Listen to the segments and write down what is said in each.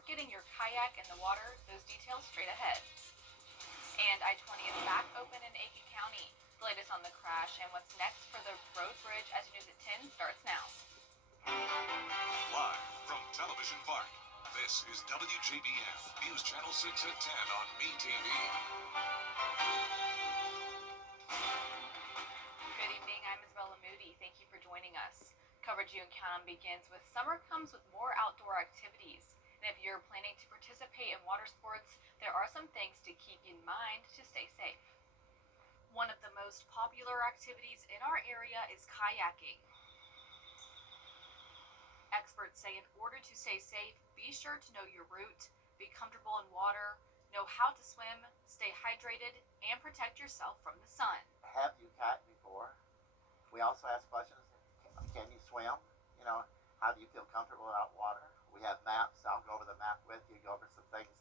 or getting your kayak in the water, those details straight ahead. And I-20 is back open in Aiken County. The latest on the crash and what's next for the road bridge as News at 10 starts now. Live from Television Park, this is WJBF News Channel 6 at 10 on MeTV. Good evening, I'm Isabella Moody. Thank you for joining us. Coverage you can count on begins with summer comes with more outdoor activities. And if you're planning to participate in water sports, there are some things to keep in mind to stay safe. One of the most popular activities in our area is kayaking. Experts say in order to stay safe, be sure to know your route, be comfortable in water, know how to swim, stay hydrated, and protect yourself from the sun. Have you kayaked before? We also ask questions, can you swim? How do you feel comfortable out water? We have maps. I'll go over the map with you, go over some things.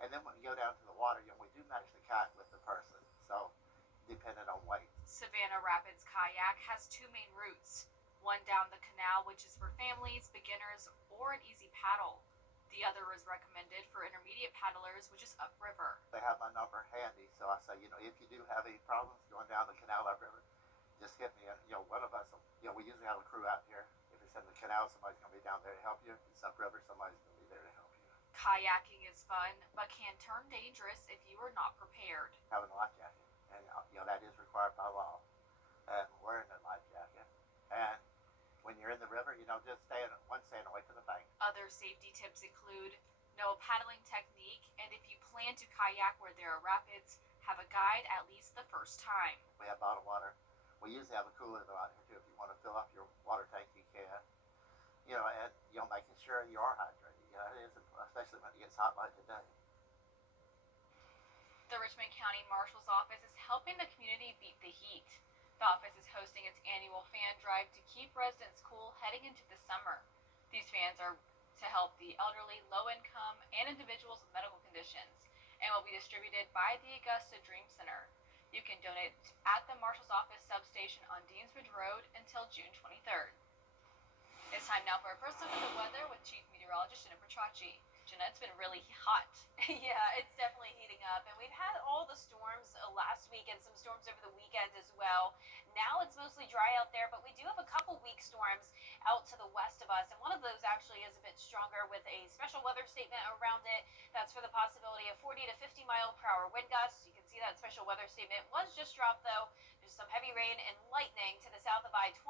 And then when we go down to the water, we do match the kayak with the person. So depending on weight. Savannah Rapids Kayak has two main routes. One down the canal, which is for families, beginners, or an easy paddle. The other is recommended for intermediate paddlers, which is upriver. They have my number handy, so I say, if you do have any problems going down the canal upriver, just hit me. And, one of us, we usually have a crew out here. If it's in the canal, somebody's going to be down there to help you. If it's upriver, somebody's going to be there to help you. Kayaking is fun, but can turn dangerous if you are not prepared. Having a life jacket. And, that is required by law. And wearing a life jacket. And when you're in the river, just staying away from the bank. Other safety tips include know a paddling technique, and if you plan to kayak where there are rapids, have a guide at least the first time. We have bottled water. We usually have a cooler though out here too. If you want to fill up your water tank, you can. And making sure you are hydrated. It is, especially when it gets hot like today. The Richmond County Marshal's Office is helping the community beat the heat. The office is hosting its annual fan drive to keep residents cool heading into the summer. These fans are to help the elderly, low-income, and individuals with medical conditions, and will be distributed by the Augusta Dream Center. You can donate at the Marshal's Office substation on Deansbridge Road until June 23rd. It's time now for a first look at the weather with Chief Meteorologist Jennifer Tracci. Jenna, it's been really hot. Yeah, it's definitely heating up, and we've had all the storms last week and some storms over the weekend as well. Now it's mostly dry out there, but we do have a couple weak storms out to the west of us, and one of those actually is a bit stronger with a special weather statement around it. That's for the possibility of 40 to 50 mile per hour wind gusts. You can see that special weather statement was just dropped though. There's some heavy rain and lightning to the south of I-20,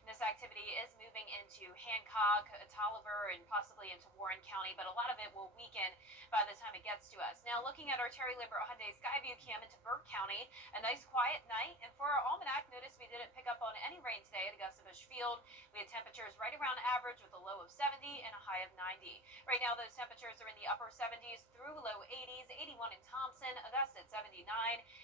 and this activity is moving into Hancock, Tolliver, and possibly into Warren County, but a lot of it will weaken by the time it gets to us. Now looking at our Terry Lambert Hyundai Skyview cam into Burke County, a nice quiet night, and for our almanac, notice we didn't pick up on any rain today at Augusta Busch Field. We had temperatures right around average with a low of 70 and a high of 90. Right now those temperatures are in the upper 70s through low 80s, 81 in Thompson, Augusta at 79,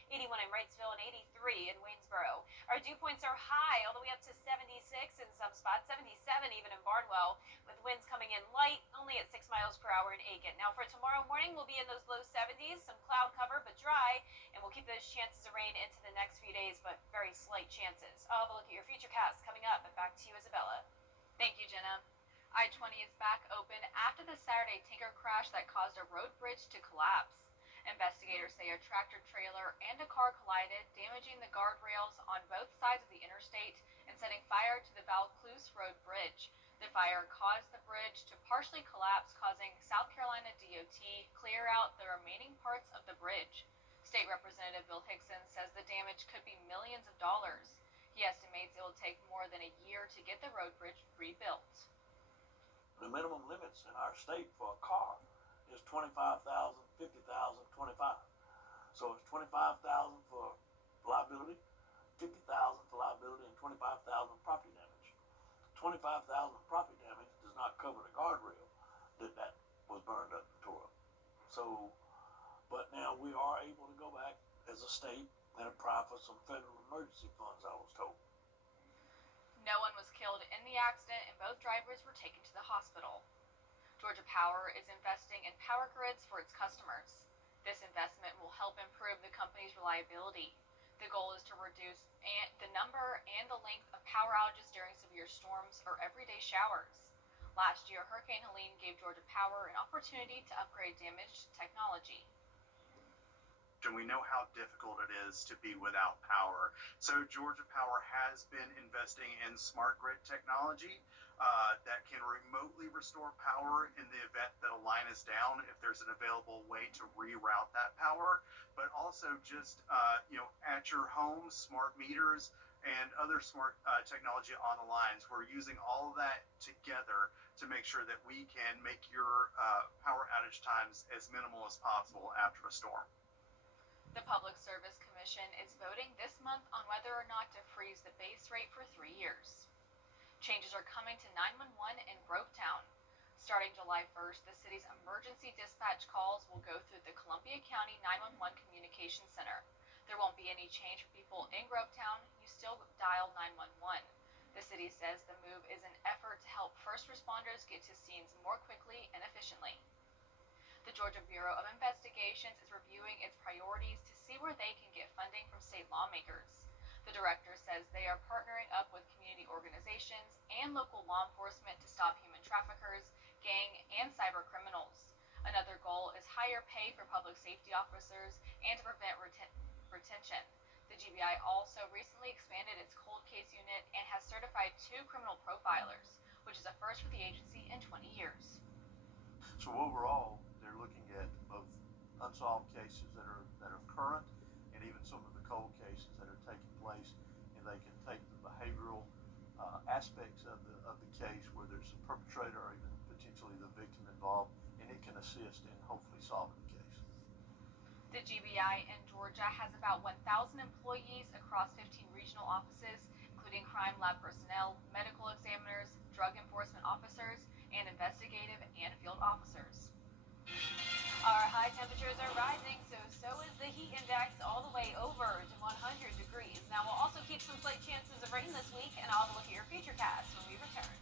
81 in Wrightsville, and 83 in Waynesboro. Our dew points are high all the way up to 76 in some spots, 77 even in Barnwell, with winds coming in light, only at 6 miles per hour in Aiken. Now for tomorrow morning, we'll be in those low 70s, some cloud cover but dry, and we'll keep those chances of rain into the next few days, but very slight chances. I'll have a look at your futurecast coming up, and back to you, Isabella. Thank you, Jenna. I-20 is back open after the Saturday tanker crash that caused a road bridge to collapse. Investigators say a tractor trailer and a car collided, damaging the guardrails on both sides of the interstate and setting fire to the Vaucluse Road Bridge. The fire caused the bridge to partially collapse, causing South Carolina DOT clear out the remaining parts of the bridge. State Representative Bill Hickson says the damage could be millions of dollars. He estimates it will take more than a year to get the road bridge rebuilt. The minimum limits in our state for a car is 25,000, 50,000, 25. So it's 25,000 for liability, 50,000 for liability, and 25,000 property damage. 25,000 property damage does not cover the guardrail that was burned up and tore up. So, but now we are able to go back as a state and apply for some federal emergency funds, I was told. No one was killed in the accident, and both drivers were taken to the hospital. Georgia Power is investing in power grids for its customers. This investment will help improve the company's reliability. The goal is to reduce the number and the length of power outages during severe storms or everyday showers. Last year, Hurricane Helene gave Georgia Power an opportunity to upgrade damaged technology. And we know how difficult it is to be without power. So Georgia Power has been investing in smart grid technology that can remotely restore power in the event that a line is down, if there's an available way to reroute that power, but also just at your home, smart meters and other smart technology on the lines. We're using all of that together to make sure that we can make your power outage times as minimal as possible after a storm. The Public Service Commission is voting this month on whether or not to freeze the base rate for 3 years. Changes are coming to 911 in Grovetown. Starting July 1st, the city's emergency dispatch calls will go through the Columbia County 911 Communications Center. There won't be any change for people in Grovetown. You still dial 911. The city says the move is an effort to help first responders get to scenes more quickly and efficiently. The Georgia Bureau of Investigations is reviewing its priorities to see where they can get funding from state lawmakers. The director says they are partnering up with community organizations and local law enforcement to stop human traffickers, gang, and cyber criminals. Another goal is higher pay for public safety officers and to prevent retention. The GBI also recently expanded its cold case unit and has certified 2 criminal profilers, which is a first for the agency in 20 years. So overall, they're looking at both unsolved cases that are current, and even some of the cold cases that are taking place, and they can take the behavioral aspects of the case where there's a perpetrator or even potentially the victim involved, and it can assist in hopefully solving the case. The GBI in Georgia has about 1,000 employees across 15 regional offices, including crime lab personnel, medical examiners, drug enforcement officers, and investigative and field officers. Our high temperatures are rising, so is the heat index, all the way over to 100 degrees. Now, we'll also keep some slight chances of rain this week, and I'll have a look at your futurecast when we return.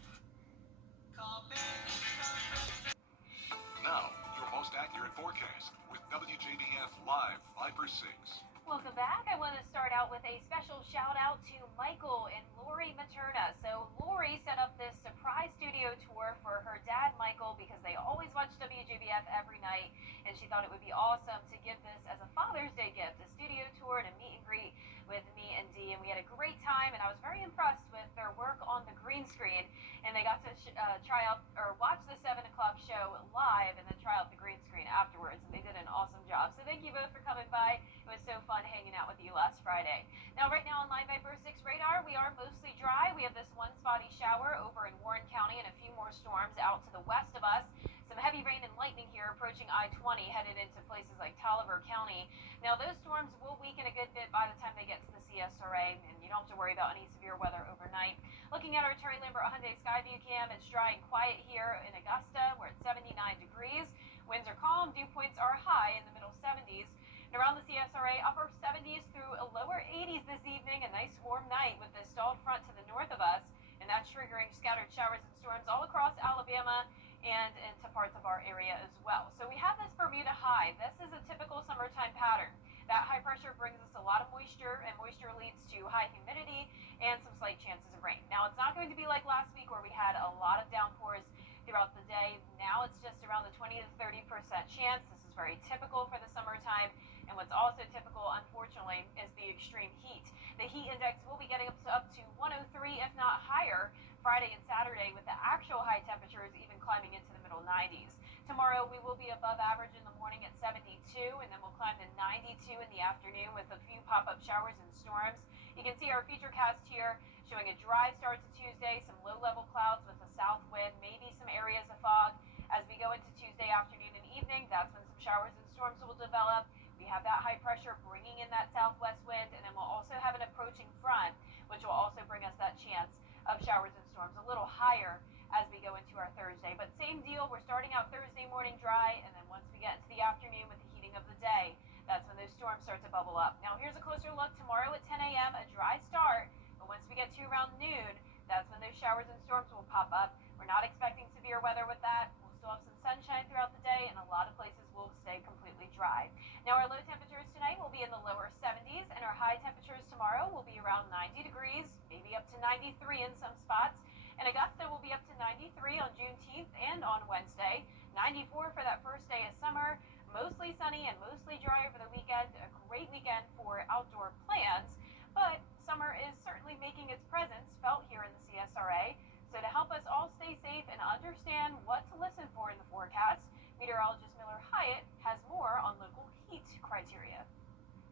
Now, your most accurate forecast with WJBF Live 5/6. Welcome back. I want to start out with a special shout out to Michael and Lori Materna. So Lori set up this surprise studio tour for her dad, Michael, because they always watch WJBF every night, and she thought it would be awesome to give this as a Father's Day gift, a studio tour and a meet and greet with me and Dee, and we had a great time, and I was very impressed with their work on the green screen, and they got to try out or watch the 7 o'clock show live and then try out the green screen afterwards, and they did an awesome job. So thank you both for coming by. It was so fun hanging out with you last Friday. Now, right now on Live Viper 6 radar, we are mostly dry. We have this one spotty shower over in Warren County and a few more storms out to the west of us. Some heavy rain and lightning here approaching I-20, headed into places like Taliaferro County. Now, those storms will weaken a good bit by the time they get to the CSRA, and you don't have to worry about any severe weather overnight. Looking at our Terry Lambert Hyundai Skyview cam, it's dry and quiet here in Augusta. We're at 79 degrees. Winds are calm. Dew points are high in the middle 70s. And around the CSRA, upper 70s through a lower 80s this evening. A nice warm night with this stalled front to the north of us, and that's triggering scattered showers and storms all across Alabama and into parts of our area as well. So we have this Bermuda high. This is a typical summertime pattern. That high pressure brings us a lot of moisture, and moisture leads to high humidity and some slight chances of rain. Now, it's not going to be like last week where we had a lot of downpours throughout the day. Now it's just around the 20 to 30% chance. This is very typical for the summertime. And what's also typical, unfortunately, is the extreme heat. The heat index will be getting up to 103, if not higher, Friday and Saturday, with the actual high temperatures even climbing into the middle 90s. Tomorrow, we will be above average in the morning at 72, and then we'll climb to 92 in the afternoon with a few pop-up showers and storms. You can see our futurecast here showing a dry start to Tuesday, some low-level clouds with a south wind, maybe some areas of fog. As we go into Tuesday afternoon and evening, that's when some showers and storms will develop. We have that high pressure bringing in that southwest wind, and then we'll also have an approaching front, which will also bring us that chance of showers and storms a little higher as we go into our Thursday. But same deal, we're starting out Thursday morning dry, and then once we get into the afternoon with the heating of the day, that's when those storms start to bubble up. Now, here's a closer look tomorrow at 10 a.m., a dry start, but once we get to around noon, that's when those showers and storms will pop up. We're not expecting severe weather with that. We'll still have some sunshine throughout the day, and a lot of places will stay completely dry. Now, our low temperatures tonight will be in the lower 70s, and our high temperatures tomorrow will be around 90 degrees, maybe up to 93 in some spots. And Augusta will be up to 93 on Juneteenth and on Wednesday. 94 for that first day of summer. Mostly sunny and mostly dry over the weekend. A great weekend for outdoor plans. But summer is certainly making its presence felt here in the CSRA. So to help us all stay safe and understand what to listen for in the forecast, meteorologist Miller Hyatt has more on local heat criteria.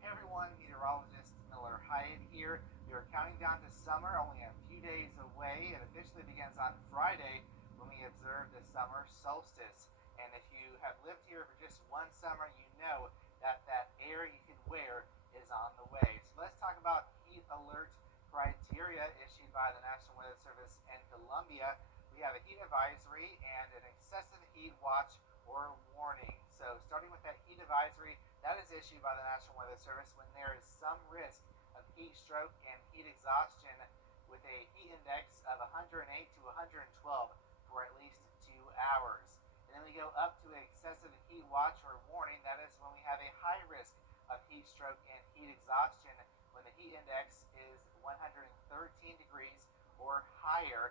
Hey everyone, meteorologist Miller Hyatt here. We are counting down to summer, only a few days away. It officially begins on Friday when we observe the summer solstice. And if you have lived here for just one summer, you know that that air you can wear is on the way. So let's talk about heat alert criteria issued by the National Weather Service in Columbia. We have a heat advisory and an excessive heat watch or warning. So starting with that heat advisory, that is issued by the National Weather Service when there is some risk of heat stroke and heat exhaustion with a heat index of 108 to 112 for at least 2 hours. And then we go up to an excessive heat watch or warning. That is when we have a high risk of heat stroke and heat exhaustion when the heat index is 113 degrees or higher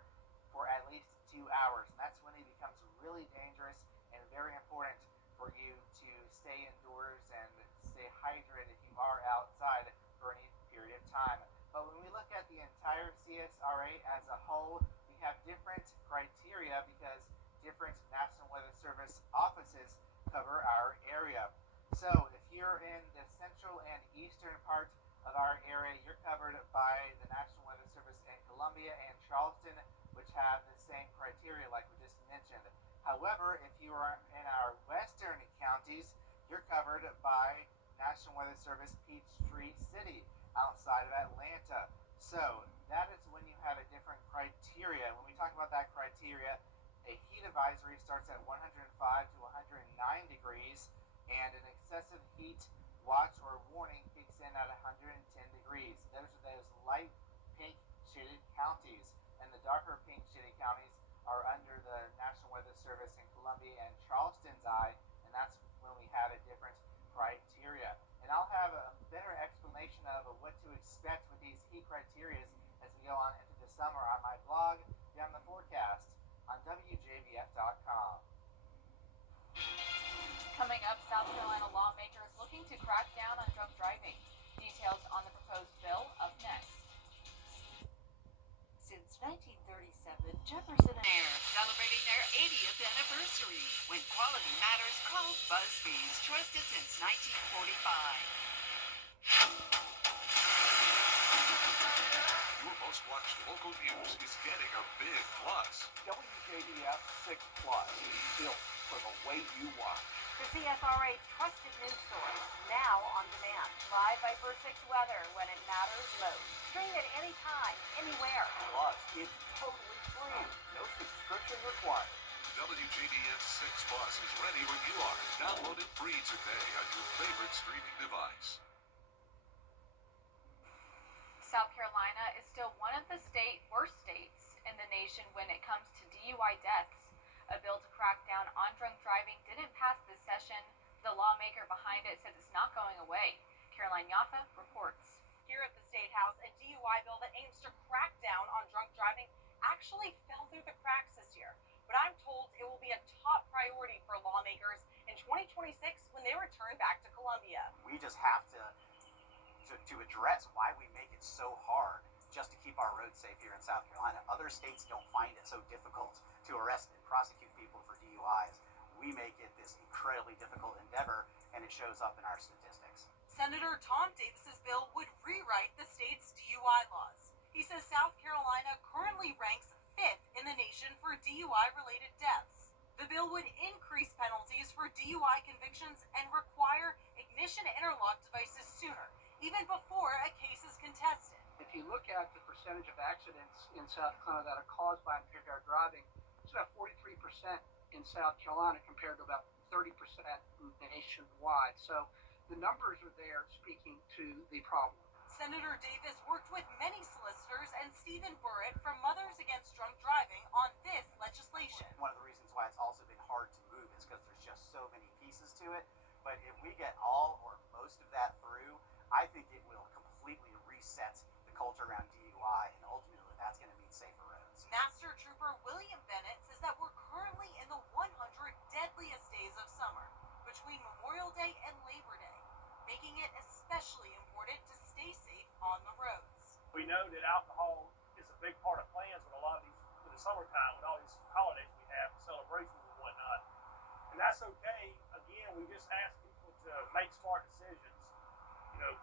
for at least 2 hours. And that's when it becomes really dangerous and very important for you to stay indoors and stay hydrated if you are outside for any period of time. But when we look at the entire CSRA as a whole, we have different criteria because different National Weather Service offices cover our area. So if you're in the central and eastern part of our area, you're covered by the National Weather Service in Columbia and Charleston, which have the same criteria like we just mentioned. However, if you are in our western counties, you're covered by National Weather Service Peachtree City outside of Atlanta. So that is when you have a different criteria. When we talk about that criteria, a heat advisory starts at 105 to 109 degrees, and an excessive heat watch or warning kicks in at 110 degrees. Those are those light pink shaded counties, and the darker pink shaded counties are under the National Weather Service in Columbia and Charleston's eye, and that's when we have a different criteria. And I'll have a better explanation of what to expect with these heat criteria as we go on into the summer on my blog, Beyond the Forecast, on WJBF.com. Coming up, South Carolina lawmakers looking to crack down on drunk driving. Details on the proposed bill up next. Since 1937, Jefferson Air celebrating their 80th anniversary. When quality matters, call Busby's, trusted since 1945. Your most watched local news is getting a big plus. WJBF 6 Plus, built for the way you watch. The CSRA's trusted news source, now on demand. Live by First 6 weather when it matters most. Stream it anytime, anywhere. Plus, it's totally free. No subscription required. WJBF 6 Plus is ready when you are. Download it free today on your favorite streaming device. South Carolina is still one of the worst states in the nation when it comes to DUI deaths. A bill to crack down on drunk driving didn't pass this session. The lawmaker behind it says it's not going away. Caroline Yaffa reports. Here at the State House, a DUI bill that aims to crack down on drunk driving actually fell through the cracks this year. But I'm told it will be a top priority for lawmakers in 2026 when they return back to Columbia. We just have to address why we make it so hard just to keep our roads safe here in South Carolina. Other states don't find it so difficult to arrest and prosecute people for DUIs. We make it this incredibly difficult endeavor, and it shows up in our statistics. Senator Tom Davis's bill would rewrite the state's DUI laws. He says South Carolina currently ranks 5th in the nation for DUI-related deaths. The bill would increase penalties for DUI convictions and require ignition interlock devices sooner, even before a case is contested. If you look at the percentage of accidents in South Carolina that are caused by impaired driving, it's about 43% in South Carolina compared to about 30% nationwide. So the numbers are there speaking to the problem. Senator Davis worked with many solicitors and Stephen Burritt from Mothers Against Drunk Driving on this legislation. One of the reasons why it's also been hard to move is because there's just so many pieces to it. But if we get all or most of that through, I think it will completely reset the culture around DUI, and ultimately that's going to mean safer roads. Master Trooper William Bennett says that we're currently in the 100 deadliest days of summer, between Memorial Day and Labor Day, making it especially important to stay safe on the roads. We know that alcohol is a big part of plans with a lot of these, in the summertime, with all these holidays we have, celebrations and whatnot. And that's okay. Again, we just ask people to make smart decisions,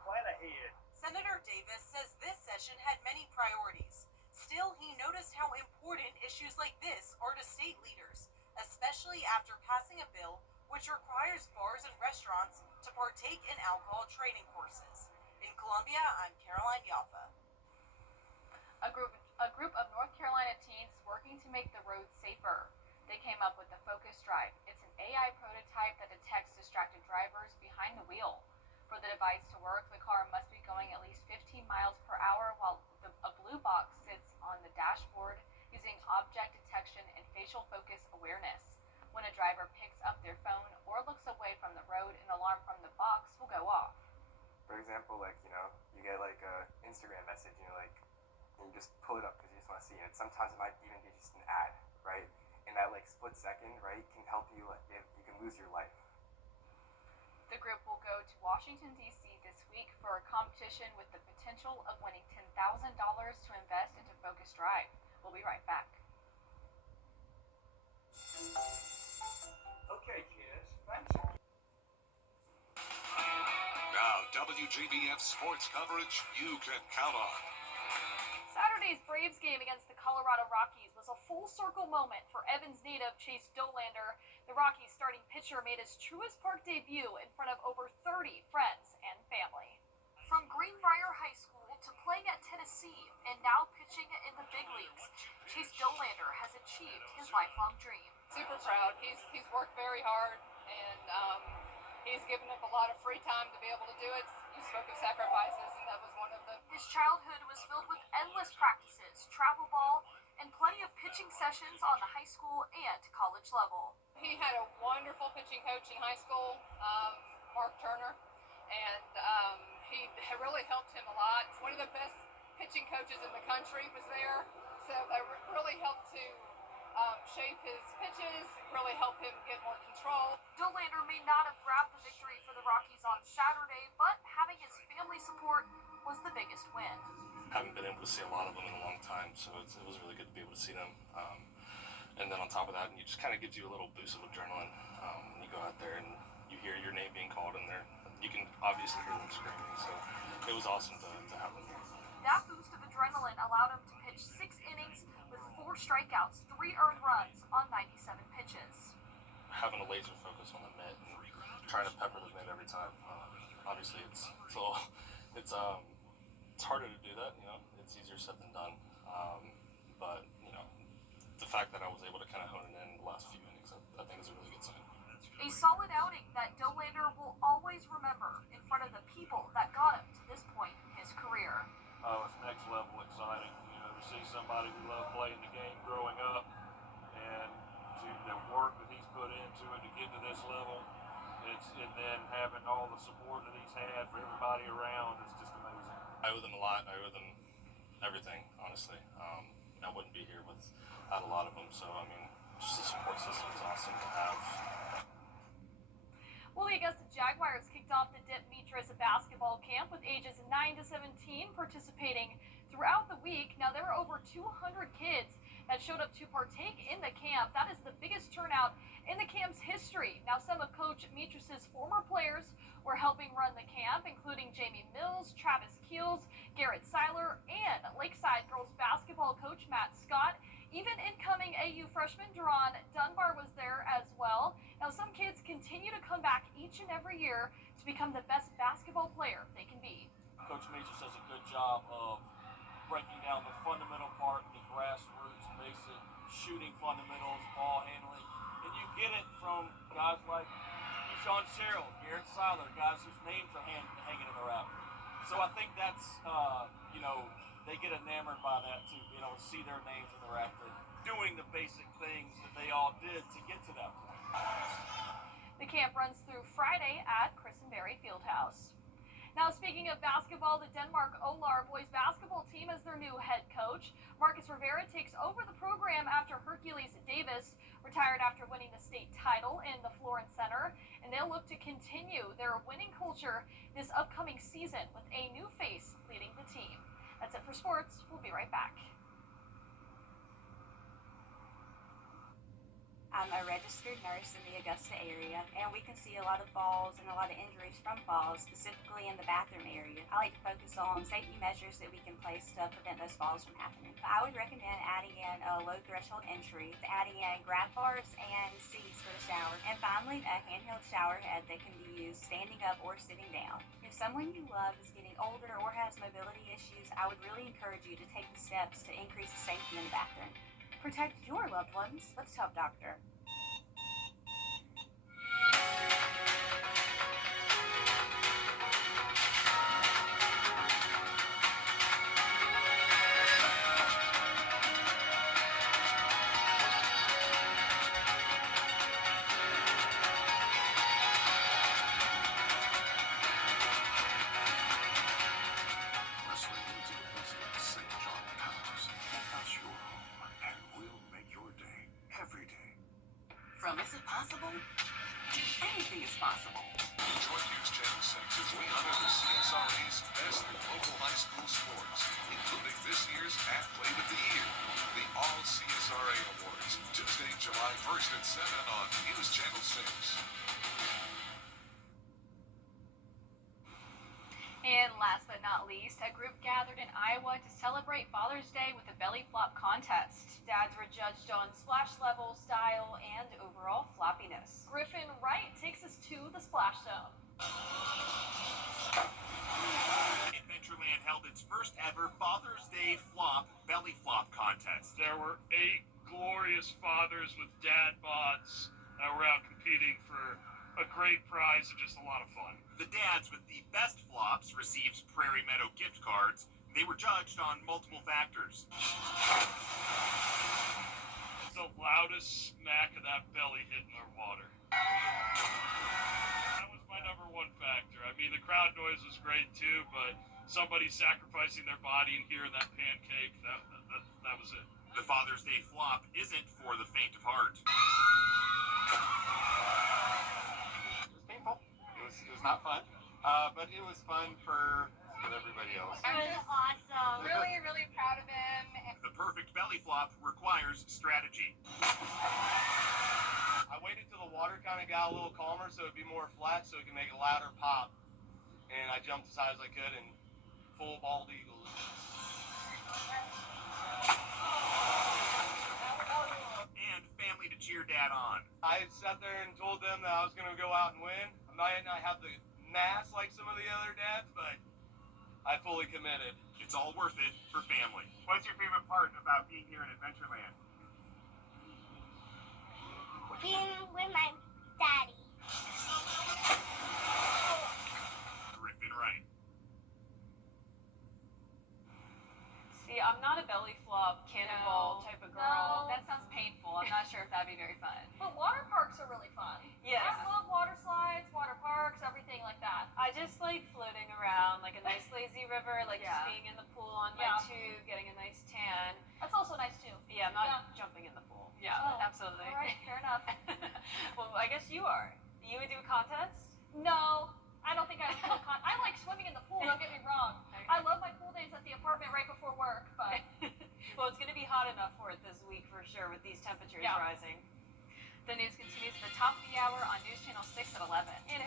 plan ahead. Senator Davis says this session had many priorities. Still, he noticed how important issues like this are to state leaders, especially after passing a bill which requires bars and restaurants to partake in alcohol training courses. In Columbia, I'm Caroline Yaffa. A group of North Carolina teens is working to make the roads safer. They came up with the Focus Drive. It's an AI prototype that detects distracted drivers behind the wheel. For the device to work, the car must be going at least 15 miles per hour while a blue box sits on the dashboard using object detection and facial focus awareness. When a driver picks up their phone or looks away from the road, an alarm from the box will go off. For example, you get a Instagram message, and you just pull it up because you just want to see it. Sometimes it might even be just an ad, right? In that split second, right, can help you, you can lose your life. The group will go to Washington, D.C. this week for a competition with the potential of winning $10,000 to invest into Focus Drive. We'll be right back. Okay, kids, thank you. Now, WJBF sports coverage you can count on. Saturday's Braves game against the Colorado Rockies was a full circle moment for Evans native Chase Dollander. The Rockies starting pitcher made his Truist Park debut in front of over 30 friends and family. From Greenbrier High School to playing at Tennessee and now pitching in the big leagues, Chase Dollander has achieved his lifelong dream. Super proud. He's worked very hard, and he's given up a lot of free time to be able to do it. You spoke of sacrifices, and that was one of them. His childhood was filled with endless practices, travel ball, and plenty of pitching sessions on the high school and college level. He had a wonderful pitching coach in high school, Mark Turner, and he really helped him a lot. One of the best pitching coaches in the country was there, so that really helped to shape his pitches, really help him get more control. Dollander may not have grabbed the victory for the Rockies on Saturday, but having his family support was the biggest win. Haven't been able to see a lot of them in a long time, so it was really good to be able to see them. And then on top of that, it just kind of gives you a little boost of adrenaline when you go out there and you hear your name being called in there. You can obviously hear them screaming, so it was awesome to have them there. That boost of adrenaline allowed him to pitch 6 innings with 4 strikeouts, 3 earned runs on 97 pitches. Having a laser focus on the mitt and trying to pepper the mitt every time. Obviously, it's harder to do that. It's easier said than done. But the fact that I was able to kind of hone it in the last few innings, I think is a really good sign. A solid outing that Dollander will always remember in front of the people that got him to this point in his career. Oh, it's next level exciting. To see somebody who loved playing the game growing up and to the work that he's put into it to get to this level, and then having all the support that he's had for everybody around is just amazing. I owe them a lot. I owe them everything, honestly. I wouldn't be here without a lot of them. So, just the support system is awesome to have. Well, the Augusta Jaguars kicked off the Dip Mitras basketball camp with ages 9 to 17 participating throughout the week. Now, there were over 200 kids that showed up to partake in the camp. That is the biggest turnout in the camp's history. Now, some of Coach Mitras' former players were helping run the camp, including Jamie Mills, Travis Keels, Garrett Seiler, and Lakeside girls basketball coach Matt Scott. Even incoming AU freshman Duran Dunbar was there as well. Now, some kids continue to come back each and every year to become the best basketball player they can be. Coach Mitras does a good job of breaking down the fundamental part, the grassroots, basic shooting fundamentals, ball handling, and you get it from guys like Sean Sherrill, Garrett Seiler, guys whose names are hanging in the rafters. So I think that's, they get enamored by that too, being able to see their names in the rafters, doing the basic things that they all did to get to that point. The camp runs through Friday at Christenberry Fieldhouse. Now, speaking of basketball, the Denmark Olar boys basketball team has their new head coach. Marcus Rivera takes over the program after Hercules Davis retired after winning the state title in the Florence Center, and they'll look to continue their winning culture this upcoming season with a new face leading the team. That's it for sports. We'll be right back. I'm a registered nurse in the Augusta area, and we can see a lot of falls and a lot of injuries from falls, specifically in the bathroom area. I like to focus on safety measures that we can place to prevent those falls from happening. I would recommend adding in a low threshold entry, adding in grab bars and seats for the shower, and finally a handheld shower head that can be used standing up or sitting down. If someone you love is getting older or has mobility issues, I would really encourage you to take the steps to increase the safety in the bathroom. Protect your loved ones with Top Doctor. Wrestling into the business, St. John Powers. That's your home, and we'll make your day every day. From Is It Possible to Anything Is Possible. Join News Channel 6 as we honor the CSRA's best in local high school sports, including this year's Athlete of the Year, the All CSRA Awards, Tuesday, July 1st at 7 on News Channel 6. And last but not least, a group gathered in Iowa to celebrate Father's Day with a belly flop contest. Dads were judged on splash level, style, and overall floppiness. Griffin Wright takes us to the splash zone. Adventureland held its first ever Father's Day flop belly flop contest. There were 8 glorious fathers with dad bods that were out competing for a great prize and just a lot of fun. The dads with the best flops received Prairie Meadow gift cards. They were judged on multiple factors. The loudest smack of that belly hitting the water. That was my number one factor. I mean, the crowd noise was great too, but somebody sacrificing their body and hearing that pancake, that was it. The Father's Day flop isn't for the faint of heart. It was painful. It was not fun, but it was fun for everybody else. It was awesome. Really, really proud of him. The perfect belly flop requires strategy. I waited till the water kind of got a little calmer so it'd be more flat so it could make a louder pop. And I jumped as high as I could and full bald eagles. And family to cheer dad on. I had sat there and told them that I was going to go out and win. I might not have the mass like some of the other dads, but I fully committed. It's all worth it for family. What's your favorite part about being here in Adventureland? Being with my daddy. Griffin Wright. See, I'm not a belly flop, cannonball type of girl. No. That sounds painful. I'm not sure if that'd be very fun. But water parks are really fun. Yes. I love water slides, water parks, everything like that. I just like floating around like a nice lazy river, like Yeah. just being in the pool on my Yeah. tube, getting a nice tan. That's also nice too. Yeah, I'm not Yeah. jumping in the pool. Yeah, Oh, absolutely. All right, fair enough. Well, I guess you are. You would do a contest? No, I don't think I would do a I like swimming in the pool, don't get me wrong. I love my pool days at the apartment right before work, but Well, it's going to be hot enough for it this week for sure with these temperatures Yeah. rising. The news continues at the top of the hour on News Channel 6 at 11. and